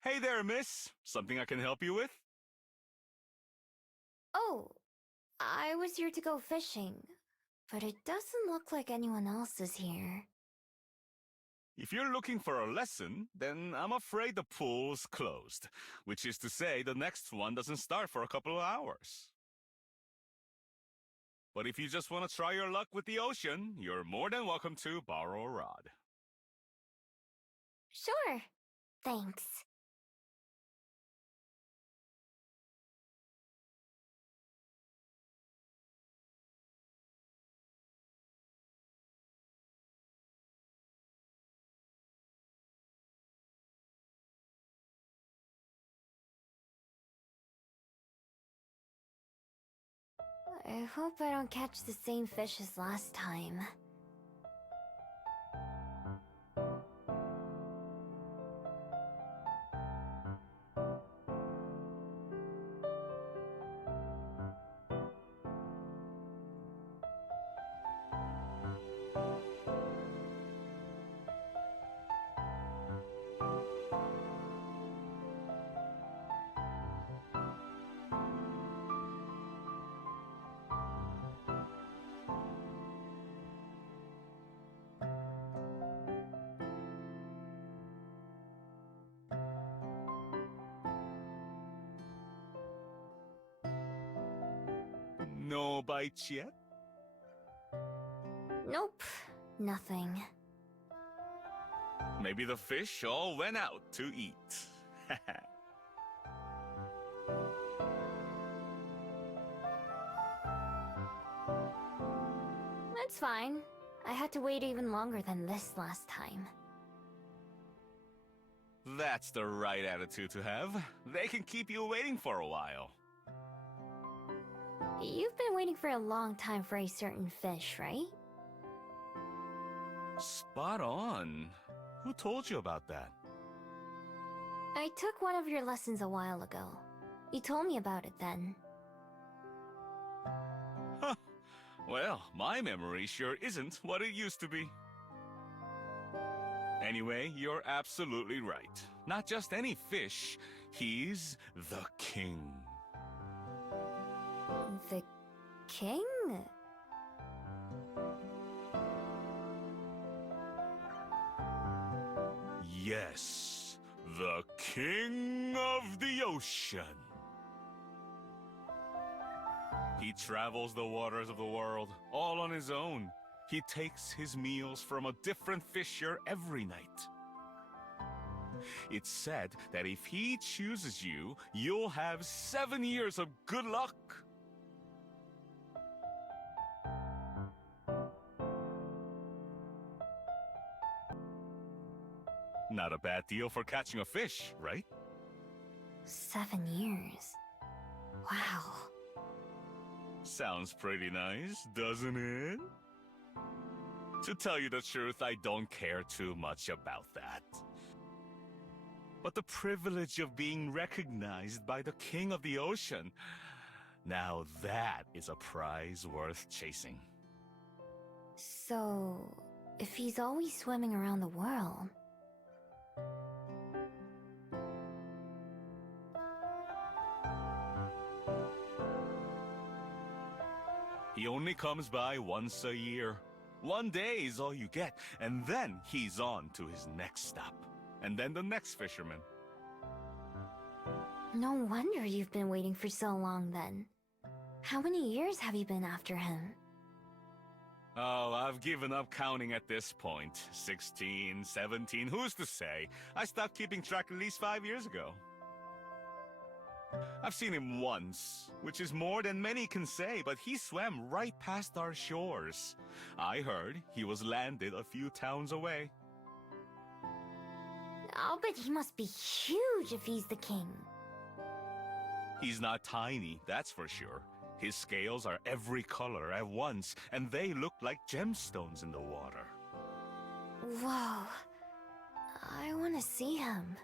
Hey there, miss. Something I can help you with? Oh, I was here to go fishing, but it doesn't look like anyone else is here. If you're looking for a lesson, then I'm afraid the pool's closed, which is to say the next one doesn't start for a couple of hours. But if you just want to try your luck with the ocean, you're more than welcome to borrow a rod. Sure. Thanks. I hope I don't catch the same fish as last time. No bites yet? Nope, nothing. Maybe the fish all went out to eat. That's fine. I had to wait even longer than this last time. That's the right attitude to have. They can keep you waiting for a while. You've been waiting for a long time for a certain fish, right? Spot on. Who told you about that? I took one of your lessons a while ago. You told me about it then. Huh. Well, my memory sure isn't what it used to be. Anyway, you're absolutely right. Not just any fish, he's the king. The king? Yes, the king of the ocean. He travels the waters of the world, all on his own. He takes his meals from a different fisher every night. It's said that if he chooses you, you'll have 7 years of good luck. Not a bad deal for catching a fish, right? 7 years. Wow. Sounds pretty nice, doesn't it? To tell you the truth, I don't care too much about that. But the privilege of being recognized by the king of the ocean, now that is a prize worth chasing. So, if he's always swimming around the world... He only comes by once a year. 1 day is all you get, and then he's on to his next stop. And then the next fisherman. No wonder you've been waiting for so long then. How many years have you been after him? Oh, I've given up counting at this point. 16, 17, who's to say? I stopped keeping track at least 5 years ago. I've seen him once, which is more than many can say, but he swam right past our shores. I heard he was landed a few towns away. I'll bet he must be huge if he's the king. He's not tiny, that's for sure. His scales are every color at once, and they look like gemstones in the water. Whoa. I want to see him.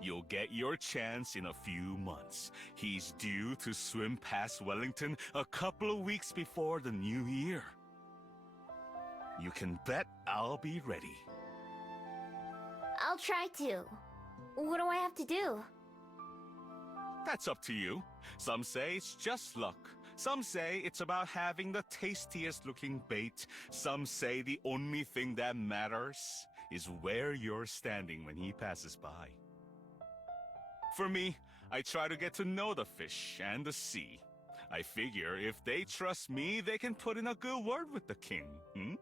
You'll get your chance in a few months. He's due to swim past Wellington a couple of weeks before the new year. You can bet I'll be ready. I'll try to. What do I have to do? That's up to you. Some say it's just luck. Some say it's about having the tastiest looking bait. Some say the only thing that matters is where you're standing when he passes by. For me, I try to get to know the fish and the sea. I figure if they trust me, they can put in a good word with the king, hmm?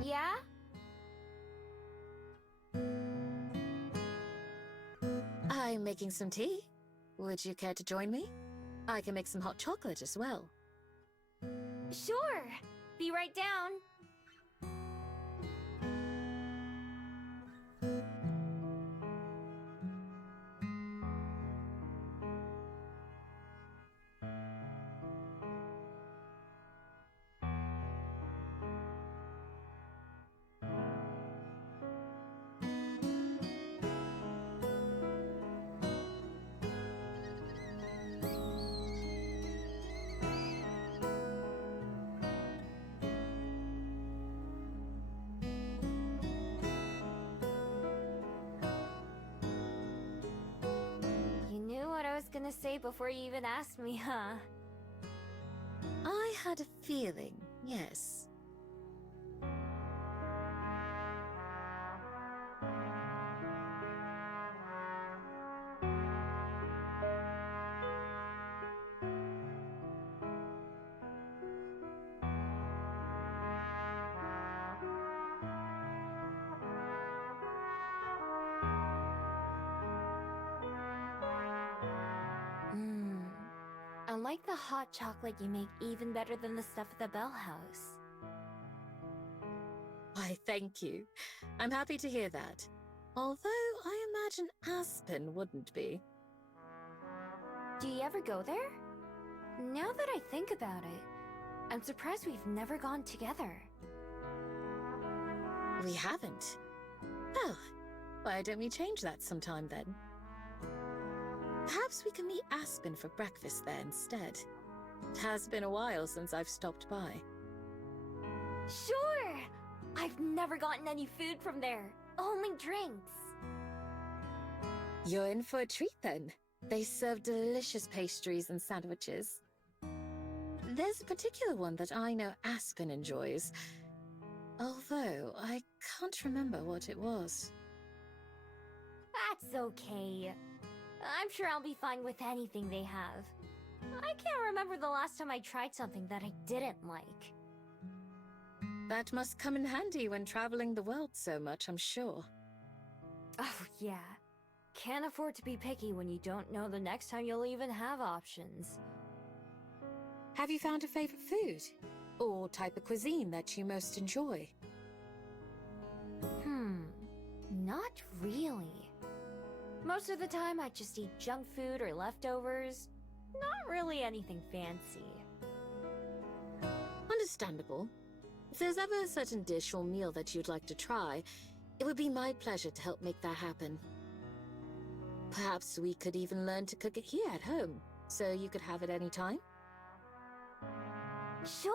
Yeah? I'm making some tea. Would you care to join me? I can make some hot chocolate as well. Sure. Be right down. You knew what I was gonna say before you even asked me, huh? I had a feeling, yes. I like the hot chocolate you make even better than the stuff at the Bell House. Why, thank you. I'm happy to hear that. Although I imagine Aspen wouldn't be. Do you ever go there? Now that I think about it, I'm surprised we've never gone together. We haven't. Well, why don't we change that sometime then? Perhaps we can meet Aspen for breakfast there instead. It has been a while since I've stopped by. Sure! I've never gotten any food from there. Only drinks. You're in for a treat then. They serve delicious pastries and sandwiches. There's a particular one that I know Aspen enjoys. Although, I can't remember what it was. That's okay. I'm sure I'll be fine with anything they have. I can't remember the last time I tried something that I didn't like. That must come in handy when traveling the world so much, I'm sure. Oh, yeah. Can't afford to be picky when you don't know the next time you'll even have options. Have you found a favorite food? Or type of cuisine that you most enjoy? Not really. Most of the time, I just eat junk food or leftovers. Not really anything fancy. Understandable. If there's ever a certain dish or meal that you'd like to try, it would be my pleasure to help make that happen. Perhaps we could even learn to cook it here at home, so you could have it any time. Sure!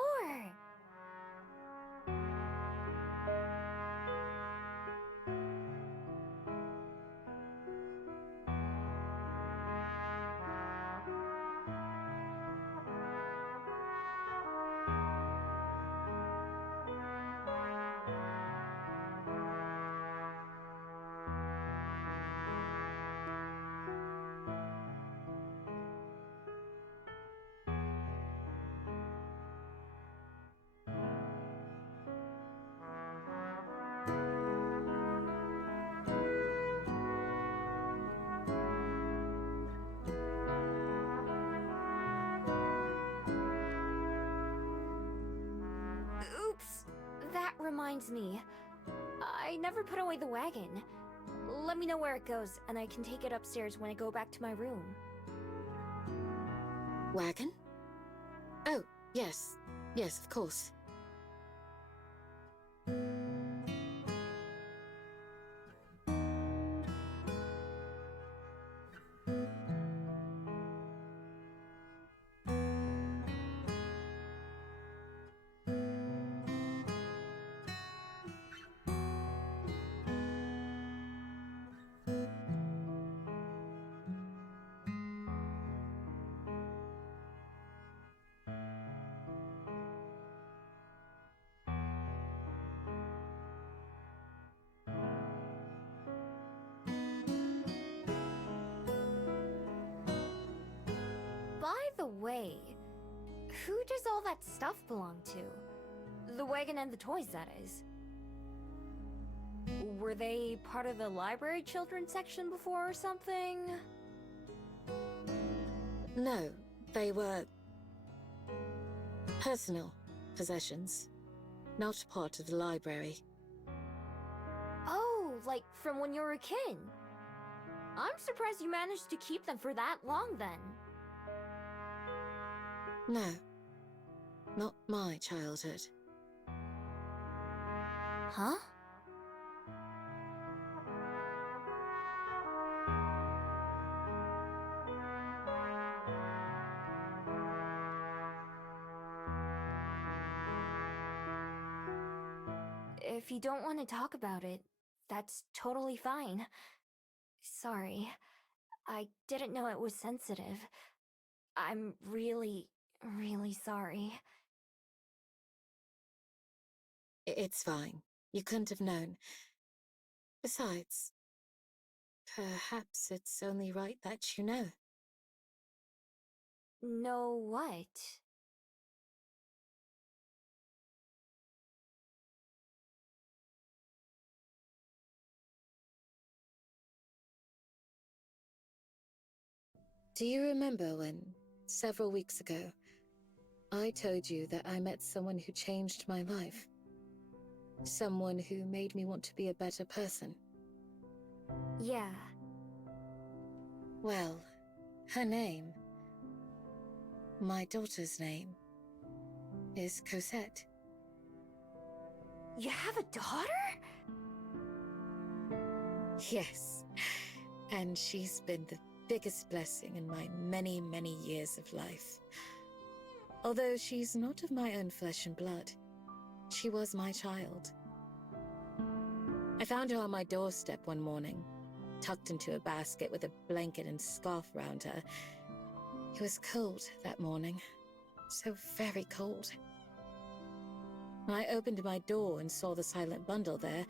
Oops! That reminds me. I never put away the wagon. Let me know where it goes, and I can take it upstairs when I go back to my room. Wagon? Oh, yes. Yes, of course. By the way, who does all that stuff belong to? The wagon and the toys, that is. Were they part of the library children's section before or something? No, they were personal possessions, not part of the library. Oh, like from when you were a kid. I'm surprised you managed to keep them for that long then. No, not my childhood. Huh? If you don't want to talk about it, that's totally fine. Sorry. I didn't know it was sensitive. I'm really, really sorry. It's fine. You couldn't have known. Besides, perhaps it's only right that you know. Know what? Do you remember when, several weeks ago, I told you that I met someone who changed my life? Someone who made me want to be a better person? Yeah. Well, her name, my daughter's name, is Cosette. You have a daughter? Yes, and she's been the biggest blessing in my many, many years of life. Although she's not of my own flesh and blood, she was my child. I found her on my doorstep one morning, tucked into a basket with a blanket and scarf around her. It was cold that morning, so very cold. When I opened my door and saw the silent bundle there,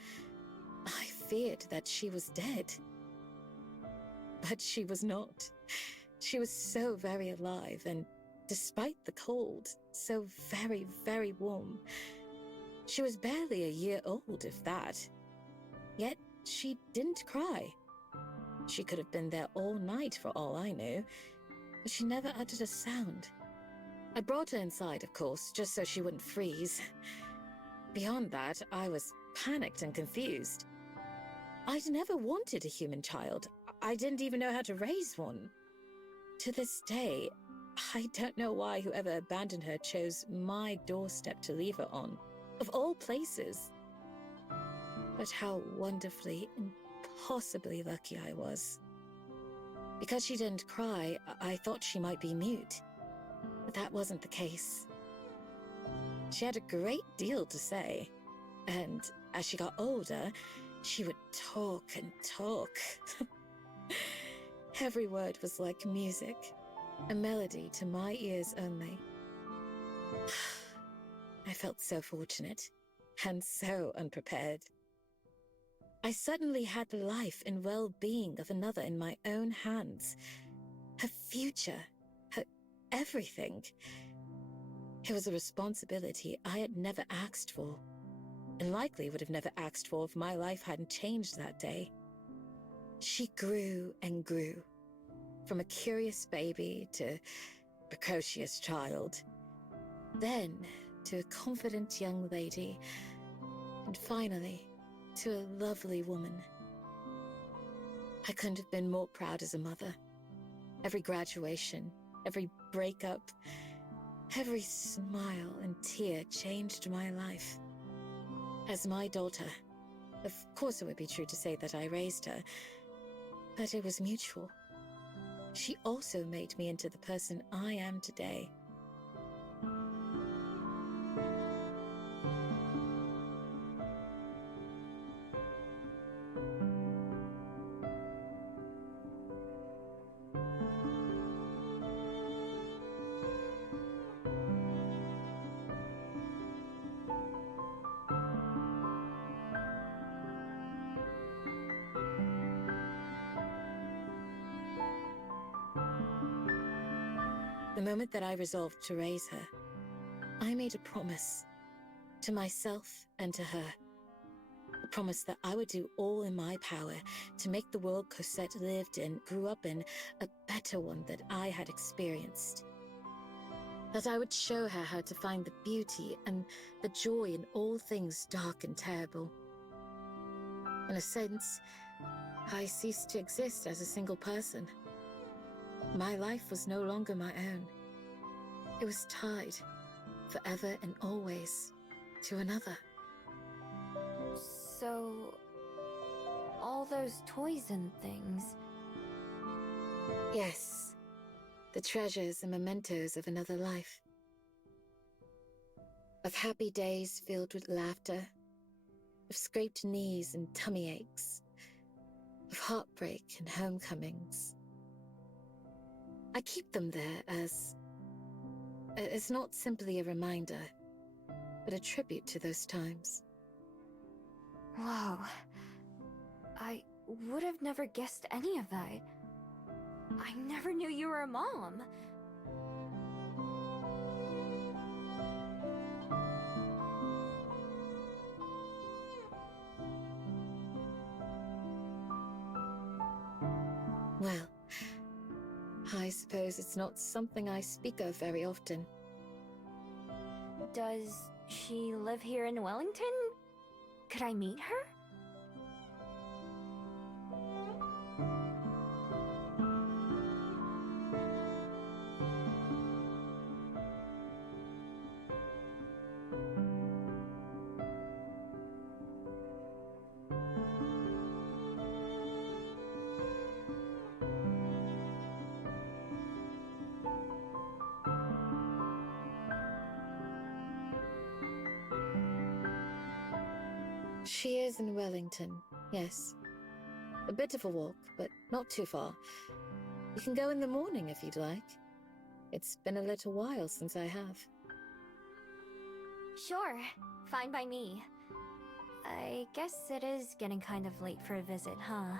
I feared that she was dead. But she was not. She was so very alive, and despite the cold, so very, very warm. She was barely a year old, if that. Yet she didn't cry. She could have been there all night for all I knew, but she never uttered a sound. I brought her inside, of course, just so she wouldn't freeze. Beyond that, I was panicked and confused. I'd never wanted a human child. I didn't even know how to raise one. To this day, I don't know why whoever abandoned her chose my doorstep to leave her on, of all places. But how wonderfully, impossibly lucky I was. Because she didn't cry, I thought she might be mute. But that wasn't the case. She had a great deal to say, and as she got older, she would talk and talk. Every word was like music, a melody to my ears only. I felt so fortunate, and so unprepared. I suddenly had the life and well-being of another in my own hands. Her future, her everything. It was a responsibility I had never asked for, and likely would have never asked for if my life hadn't changed that day. She grew and grew, from a curious baby to precocious child, then to a confident young lady, and finally to a lovely woman. I couldn't have been more proud as a mother. Every graduation, every breakup, every smile and tear changed my life. As my daughter, of course it would be true to say that I raised her, but it was mutual. She also made me into the person I am today. The moment that I resolved to raise her, I made a promise to myself and to her. A promise that I would do all in my power to make the world Cosette lived in, grew up in, a better one that I had experienced. That I would show her how to find the beauty and the joy in all things dark and terrible. In a sense, I ceased to exist as a single person. My life was no longer my own. It was tied, forever and always, to another. So, all those toys and things. Yes, the treasures and mementos of another life. Of happy days filled with laughter, of scraped knees and tummy aches, of heartbreak and homecomings. I keep them there as not simply a reminder, but a tribute to those times. Wow. I would have never guessed any of that. I never knew you were a mom. Well, I suppose it's not something I speak of very often. Does she live here in Wellington? Could I meet her? She is in Wellington, yes. A bit of a walk, but not too far. You can go in the morning if you'd like. It's been a little while since I have. Sure, fine by me. I guess it is getting kind of late for a visit, huh?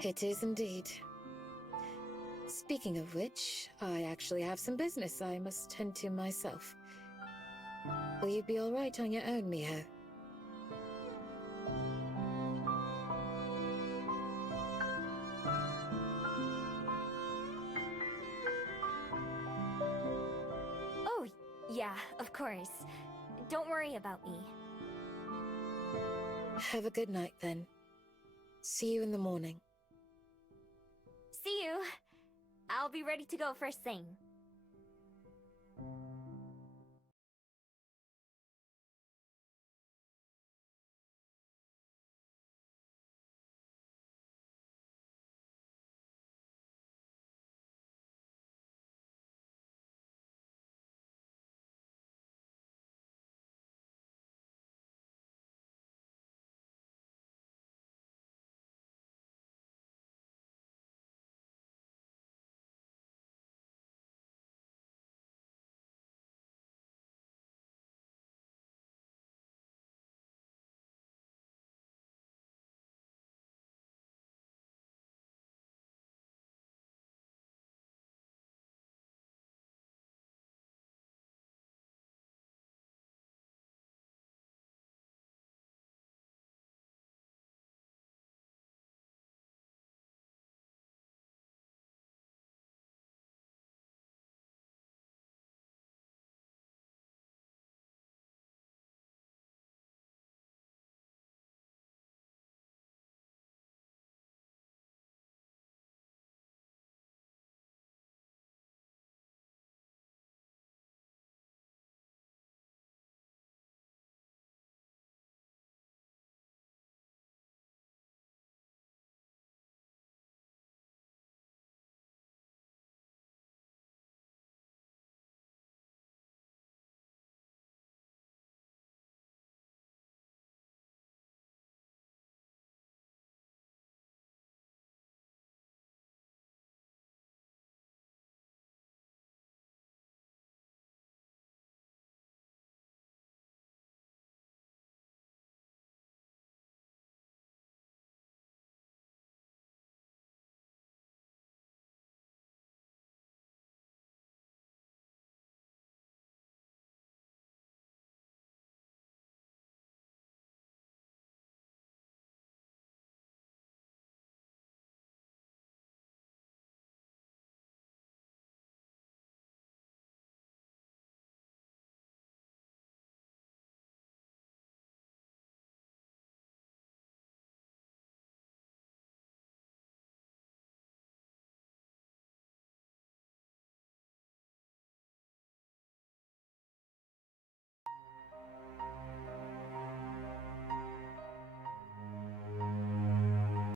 It is indeed. Speaking of which, I actually have some business I must tend to myself. Will you be all right on your own, Miho? Yeah, of course. Don't worry about me. Have a good night then. See you in the morning. See you! I'll be ready to go first thing.